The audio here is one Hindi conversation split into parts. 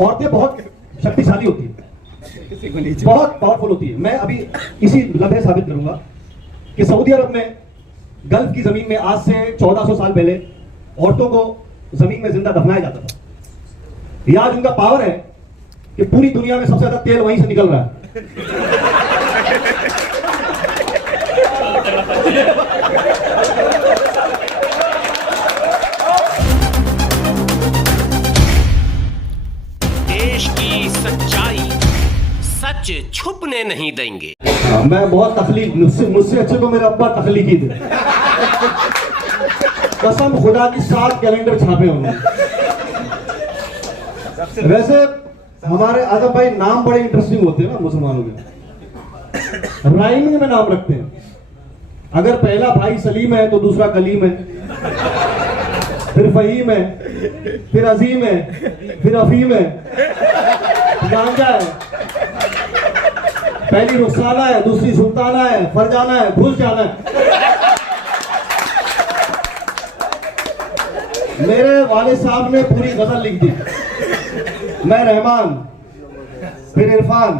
औरतें बहुत शक्तिशाली होती है, बहुत पावरफुल होती है। मैं अभी इसी लम्हे साबित करूंगा कि सऊदी अरब में गल्फ की जमीन में आज से 1400 साल पहले औरतों को जमीन में जिंदा दफनाया जाता था। ये आज उनका पावर है कि पूरी दुनिया में सबसे ज्यादा तेल वहीं से निकल रहा है। देश की सच्चाई सच छुपने नहीं देंगे। मैं बहुत तखलीक, मुझसे अच्छे तो मेरे अब्बा तखलीकी थे। कसम खुदा की 7 कैलेंडर छापे उन्होंने। वैसे हमारे आजम भाई नाम बड़े इंटरेस्टिंग होते हैं ना मुसलमानों के, राइमिंग में नाम रखते हैं। अगर पहला भाई सलीम है तो दूसरा कलीम है, फिर फहीम है, फिर अजीम है, फिर अफीम है, गांजा है, पहली रुखसाना है, दूसरी सुल्ताना है, फरजाना है, घुस जाना है। मेरे वाले साहब ने पूरी गजल लिख दी। मैं रहमान, फिर इरफान,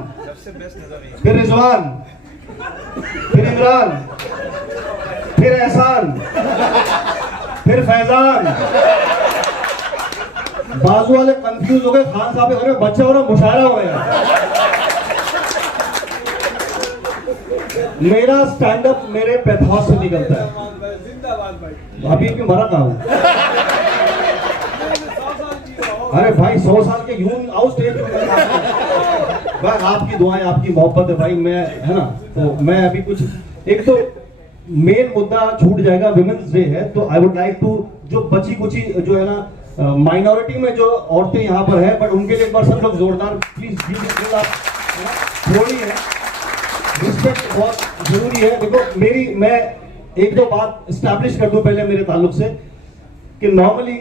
फिर रिजवान, फिर इमरान, फिर एहसान, फिर फैजान। बाजू वाले कंफ्यूज हो गए, खान साहब अरे बच्चा हो रहा, मुशायरा हो गया। मेरा स्टैंड अप मेरे पैथॉस से निकलता है। अभी भी मरा कहां हूं? अरे भाई 100 साल के यूं आओ स्टेज पे। भाई आपकी दुआएं, आपकी मोहब्बत है भाई, मैं है ना। तो मैं अभी कुछ एक तो मेन मुद्दा छूट जाएगा, विमेंस डे है, तो आई वुड लाइक टू जो बची कुची जो है ना माइनॉरिटी में जो औरतें यहाँ पर है, बट उनके लिए एक बार सब लोग जोरदार प्लीज थोड़ी है रिस्पेक्ट बहुत जरूरी है। देखो मैं एक दो बात स्टैब्लिश कर दूं पहले मेरे ताल्लुक से कि नॉर्मली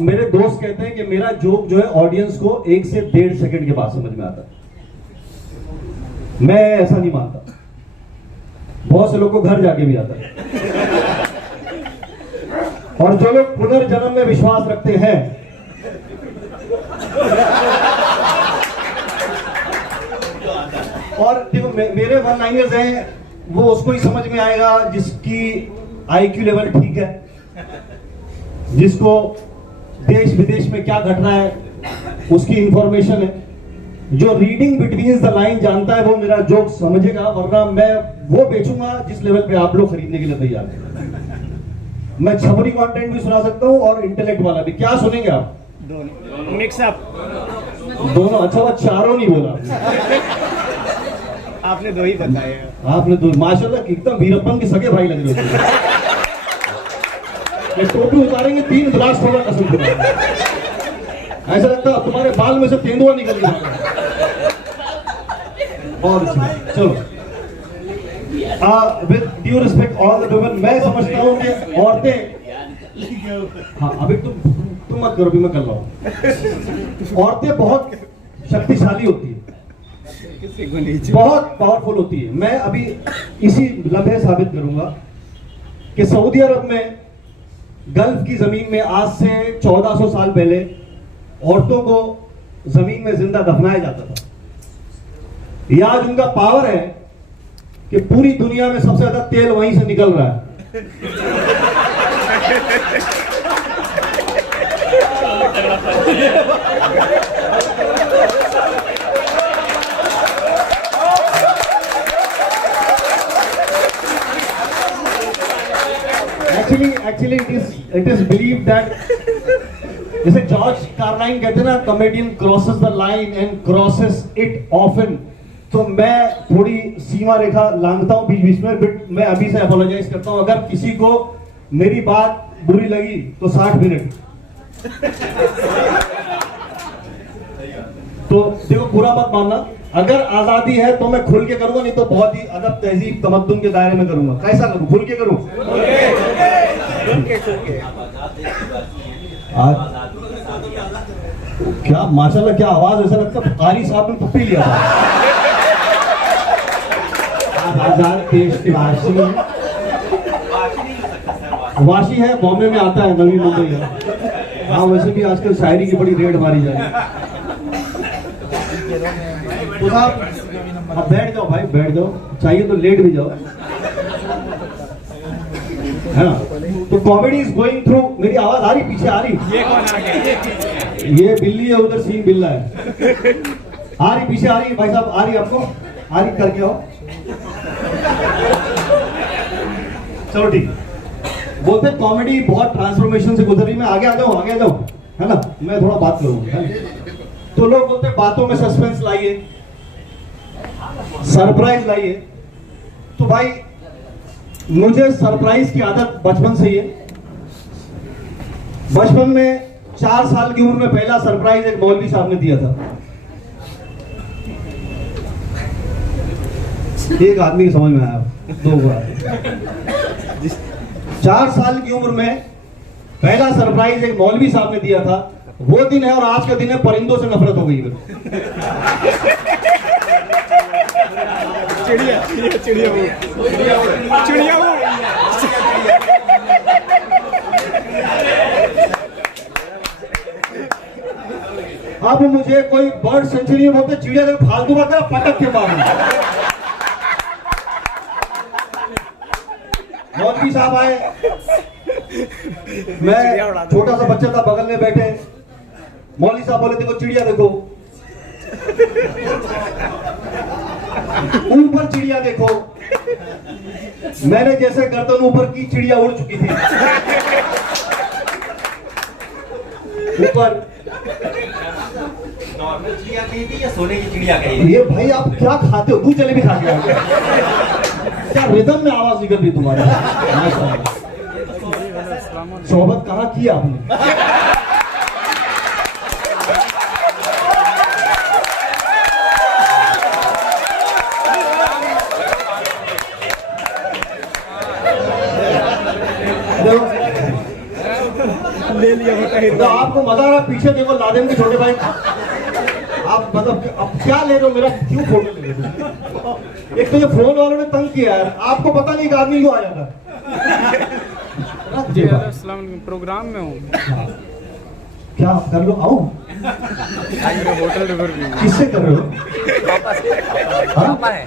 मेरे दोस्त कहते हैं कि मेरा जोक जो है ऑडियंस को 1 से 1.5 सेकंड के बाद समझ में आता है। मैं ऐसा नहीं मानता, बहुत से लोगों को घर जाके भी आता है। और जो लोग पुनर्जन्म में विश्वास रखते हैं, और देखो मेरे वन लाइनर्स हैं, वो उसको ही समझ में आएगा जिसकी IQ लेवल ठीक है, जिसको देश विदेश में क्या घट रहा है उसकी इंफॉर्मेशन है। जो रीडिंग बिटवीन द लाइन जानता है वो मेरा जोक समझेगा, वरना मैं वो बेचूंगा जिस लेवल पे आप लोग खरीदने के लिए तैयार हैं। मैं छपरी कंटेंट भी सुना सकता हूँ और इंटेलेक्ट वाला भी। क्या सुनेंगे आप? दोनों मिक्स अप, दोनों। अच्छा वो चारों नहीं बोला आपने 2 ही बताए। आपने 2 माशाल्लाह एकदम वीरप्पन के सगे भाई लग रहे हो। टोपी उतारेंगे 3 ब्लास्ट होगा कसम खुदा। ऐसा लगता है तुम्हारे बाल में से तेंदुआ निकल गया। और चलो with due respect all the women, मैं समझता हूं कि औरतें, हाँ अभी तुम मत करो, भी मैं कर रहा हूं। औरतें बहुत शक्तिशाली होती है, बहुत पावरफुल होती है। मैं अभी इसी लम्हे साबित करूंगा कि सऊदी अरब में गल्फ की जमीन में आज से 1400 साल पहले औरतों को जमीन में जिंदा दफनाया जाता था। यह आज उनका पावर है कि पूरी दुनिया में सबसे ज्यादा तेल वहीं से निकल रहा है। Actually it is believed that जैसे जॉर्ज कार्लाइन कहते हैं ना, comedian crosses the line and crosses it often. तो मैं थोड़ी सीमा रेखा लांघता हूं बीच बीच में, बट मैं अभी से अपोलोजाइज करता हूं अगर किसी को मेरी बात बुरी लगी तो 60 मिनट। तो देखो बुरा मत मानना, अगर आजादी है तो मैं खुल के करूंगा, नहीं तो बहुत ही अदब तहजीब तमद्दुन के दायरे में करूंगा। कैसा करूं? खुल के करूं? क्या माशाल्लाह, क्या आवाज, ऐसा लगता है कारी साहब ने पप्पी लिया था। वाशी है, बॉम्बे में आता है, नवी मुंबई है। हाँ वैसे भी आजकल शायरी की बड़ी रेड मारी जा रही है। तो साहब अब बैठ जाओ भाई, बैठ जाओ, चाहिए तो लेट भी जाओ, है ना। तो कॉमेडी इज गोइंग थ्रू। मेरी आवाज आ रही, पीछे आ रही? ये कौन आ गया? ये बिल्ली है, उधर सींग बिल्ला है। आ रही, पीछे आ रही भाई साहब, आ रही आपको? आ रही, करके आओ। चलो ठीक। बोलते कॉमेडी बहुत ट्रांसफॉर्मेशन से गुजर रही। मैं आगे आ जाऊं, आगे आ जाऊं, है ना, मैं थोड़ा बात करूंगा। तो लोग बोलते बातों में सस्पेंस लाइए, सरप्राइज लाइए। तो भाई मुझे सरप्राइज की आदत बचपन से ही है। बचपन में 4 साल की उम्र में पहला सरप्राइज एक मौलवी साहब ने दिया था। एक आदमी की समझ में आया, 2 बार। 4 साल की उम्र में पहला सरप्राइज एक मौलवी साहब ने दिया था। वो दिन है और आज का दिन है, परिंदों से नफरत हो गई। चिड़िया चिड़िया चिड़िया चिड़िया वो अब मुझे कोई बर्ड सेंचुरी बोलते चिड़िया देख, फालतू बात है, पटक के मारूं। मौलवी साहब आए, मैं छोटा सा बच्चा था, बगल में बैठे। मौलवी साहब बोले देखो चिड़िया देखो, ऊपर चिड़िया देखो। मैंने जैसे गर्दन ऊपर की, चिड़िया उड़ चुकी थी ऊपर। नॉर्मल चिड़िया कही थी या सोने की चिड़िया कही थी? ये भाई आप क्या खाते हो? तू जलेबी खा के आया क्या? रिदम में आवाज निकल रही तुम्हारी। सोहबत कहाँ की आपने? ले लिया होता तो आपको मजा आ रहा? पीछे देखो लादेन के छोटे भाई। आप मतलब अब क्या ले रहे हो? मेरा क्यों फोटो ले रहे हो? एक तो ये फोन वालों ने तंग किया यार। आपको पता नहीं कि आदमी क्यों आ जाता जी। अस्सलाम वालेकुम, प्रोग्राम में हूँ। क्या आप कर लो? आओ। मेरे होटल रिव्यू किससे कर रहे हो? पापा है।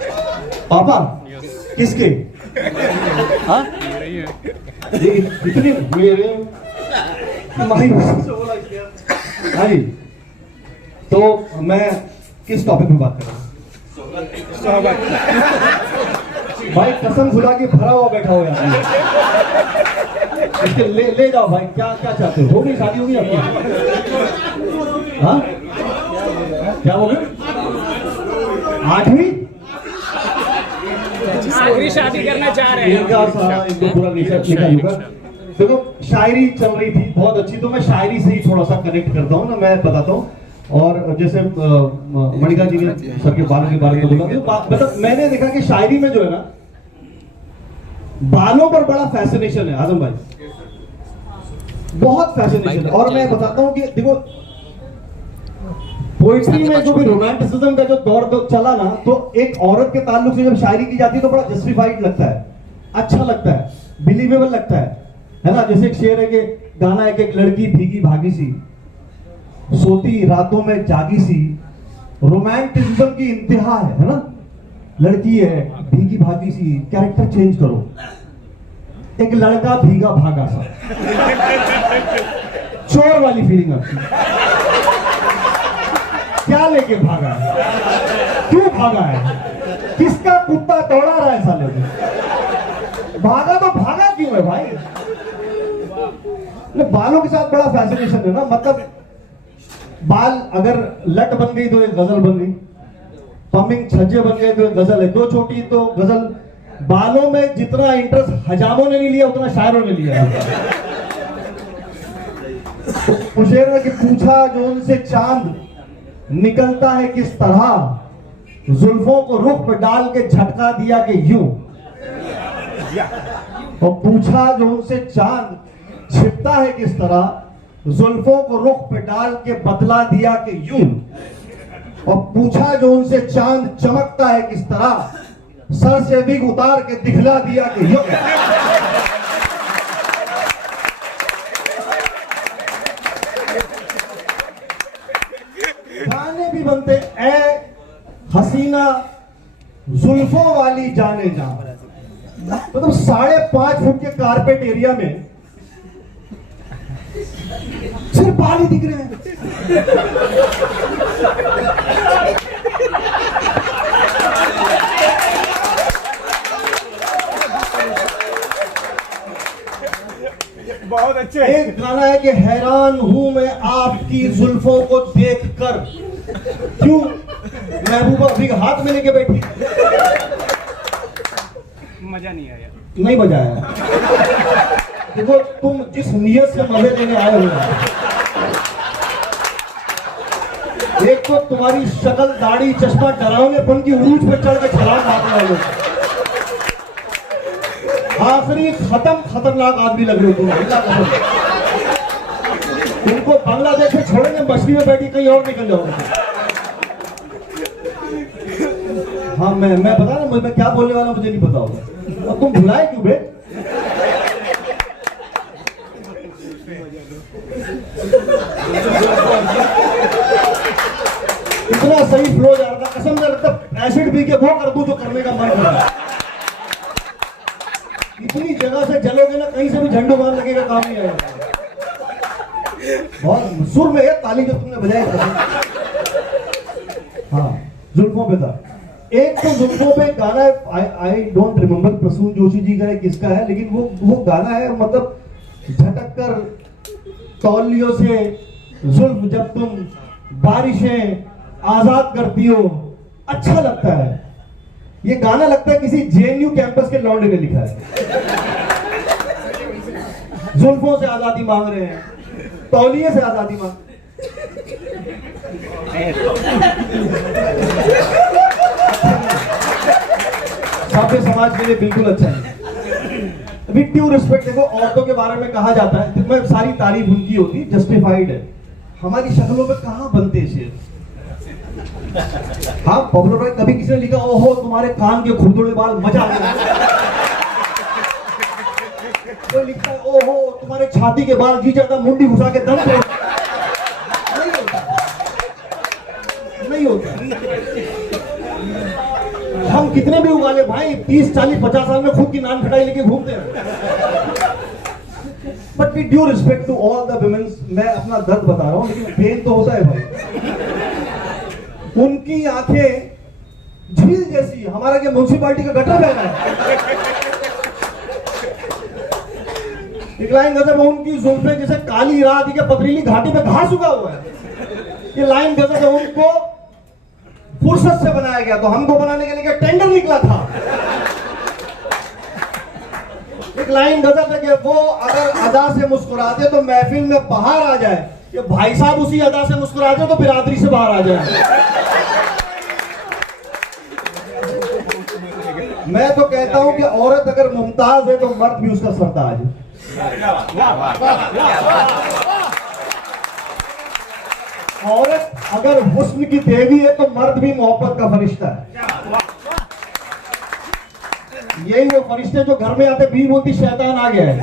पापा किसके? हाँ रही है। ये इतनी मेरे माही से बोला इसलिए। हाँ जी, तो मैं किस टॉपिक में बात कर रहा हूँ? भाई कसम खुदा की भरा हुआ बैठा हो यार। इसके ले जाओ भाई। क्या क्या चाहते हो? गई शादी होगी आपकी? हाँ क्या हो गया? 8वीं आखिरी शादी करना चाह रहे हैं। इनका इनको पूरा निकाल होगा। देखो शायरी चल रही थी बहुत अच्छी, तो मैं शायरी से ही थोड़ा सा कनेक्ट करता हूँ ना, मैं बताता हूँ। और जैसे मणिका जी ने सर के बालों के बारे में बोला, मतलब मैंने देखा कि शायरी में जो है ना, बालों पर बड़ा फैसिनेशन है आजम भाई, बहुत फैसिनेशन है। और मैं बताता हूँ कि देखो पोइट्री में जो भी रोमांटिसिज्म का जो दौर चला ना, तो एक औरत के ताल्लुक से जब शायरी की जाती है तो बड़ा जस्टिफाइड लगता है, अच्छा लगता है, बिलीवेबल लगता है ना। जैसे एक शेर है कि गाना है कि एक लड़की भीगी भागी सी, सोती रातों में जागी सी, रोमांटिसिज्म की इंतहा है ना। लड़की है भीगी भागी सी, कैरेक्टर चेंज करो, एक लड़का भीगा भागा सा, चोर वाली फीलिंग आती है। क्या लेके भागा है? क्यों भागा है? किसका कुत्ता दौड़ा रहा है साले को? भागा तो भागा क्यों है भाई? बालों के साथ बड़ा फैसिनेशन है ना। मतलब बाल अगर लट बन गई तो एक गजल बन गई, पंपिंग छज्जे बन गए तो एक गजल है, दो छोटी तो गजल। बालों में जितना इंटरेस्ट हजामों ने नहीं लिया उतना शायरों ने लिया है। उशेर ने पूछा जो उनसे चांद निकलता है किस तरह, जुल्फों को रुख पर डाल के झटका दिया कि यूं। और पूछा जो उनसे चांद छिपता है किस तरह, जुल्फों को रुख पे डाल के बदला दिया कि यूं। और पूछा जो उनसे चांद चमकता है किस तरह, सर से विग उतार के दिखला दिया कि यूं। गाने भी बनते, ए हसीना जुल्फों वाली जाने जा, मतलब 5.5 फुट के कारपेट एरिया में सिर्फ बाल ही दिख रहे हैं। बहुत अच्छे। एक गाना है कि हैरान हूं मैं आपकी जुल्फों को देखकर, क्यों महबूबा अभी हाथ में लेके बैठी, मजा नहीं आया। नहीं मजा आया। देखो तुम जिस नियत से मजे लेने आए हो, एक तो तुम्हारी शक्ल दाढ़ी चश्मा डरावनेपन की उरूज पे चढ़ के छलांग मारने वाले, आखिरी खतरनाक आदमी लग रहे हो तुम। तुमको बांग्लादेश में छोड़ेंगे, मछली में बैठी कहीं और निकल जाओगे। हाँ मैं बता रहा हूँ, मैं क्या बोलने वाला मुझे नहीं पता होगा। अब तुम भुलाए क्यों बे? इतना सही फ्लो जा रहा था, कसम से लगता एसिड पी के वो कर दूं जो करने का मन कर रहा है। इतनी जगह से जलोगे ना, कहीं से भी झंडू बांध लगेगा, काम नहीं आएगा। बहुत सुर में है ताली जो तुमने बजाई था। हाँ जुल्फों पे था एक, तो जुल्फों पे गाना है, I don't remember Prasoon Joshi ji का है किसका है, लेकिन वो गाना है, मतलब झटक कर तौलियों से जुल्फ जब तुम बारिशें आजाद करती हो, अच्छा लगता है। ये गाना लगता है किसी जेएनयू कैंपस के लौंडे ने लिखा है। जुल्फों से आजादी मांग रहे हैं, तौलिए से आजादी मांग। सभ्य समाज के लिए बिल्कुल अच्छा है। विद ड्यू रिस्पेक्ट, देखो औरतों के बारे में कहा जाता है, मैं सारी तारीफ उनकी होती, जस्टिफाइड है। हमारी शक्लों पे कहां बनते शेर। हाँ पॉपुलर में कभी किसी ने लिखा, ओहो तुम्हारे कान के खुरदुरे बाल, मजा आ गया। कोई लिखता है, ओहो तुम्हारे छाती के बाल, जी चाहता मुंडी घुसा के दम तोड़। नहीं होता। हम कितने भी उगाले भाई, 30, 40, 50 साल में खुद की नान खटाई लेके घूमते हैं। But with due respect to all the womens, मैं अपना दर्द बता रहा हूं, लेकिन पेन तो होता है भाई। उनकी आंखें झील जैसी, हमारा क्या म्युनिसिपैलिटी का गटर बह रहा है। एक लाइन गजब है, उनकी जुल्फें जैसे काली रात की पथरीली घाटी पे घास उगा हुआ है। ये लाइन गजब है, उनको फुर्सत से बनाया गया, तो हमको बनाने के लिए टेंडर निकला था। एक लाइन गजब है कि वो अगर अदा से मुस्कुराते तो महफिल में बहार आ जाए, ये भाई साहब उसी अदा से मुस्कुराते तो बिरादरी से बाहर आ जाए। मैं तो कहता हूं कि औरत अगर मुमताज है तो मर्द भी उसका सरताज है। औरत अगर हुस्न की देवी है तो मर्द भी मोहब्बत का फरिश्ता है। यही वो फरिश्ते जो घर में आते भी बोलती शैतान आ गया है।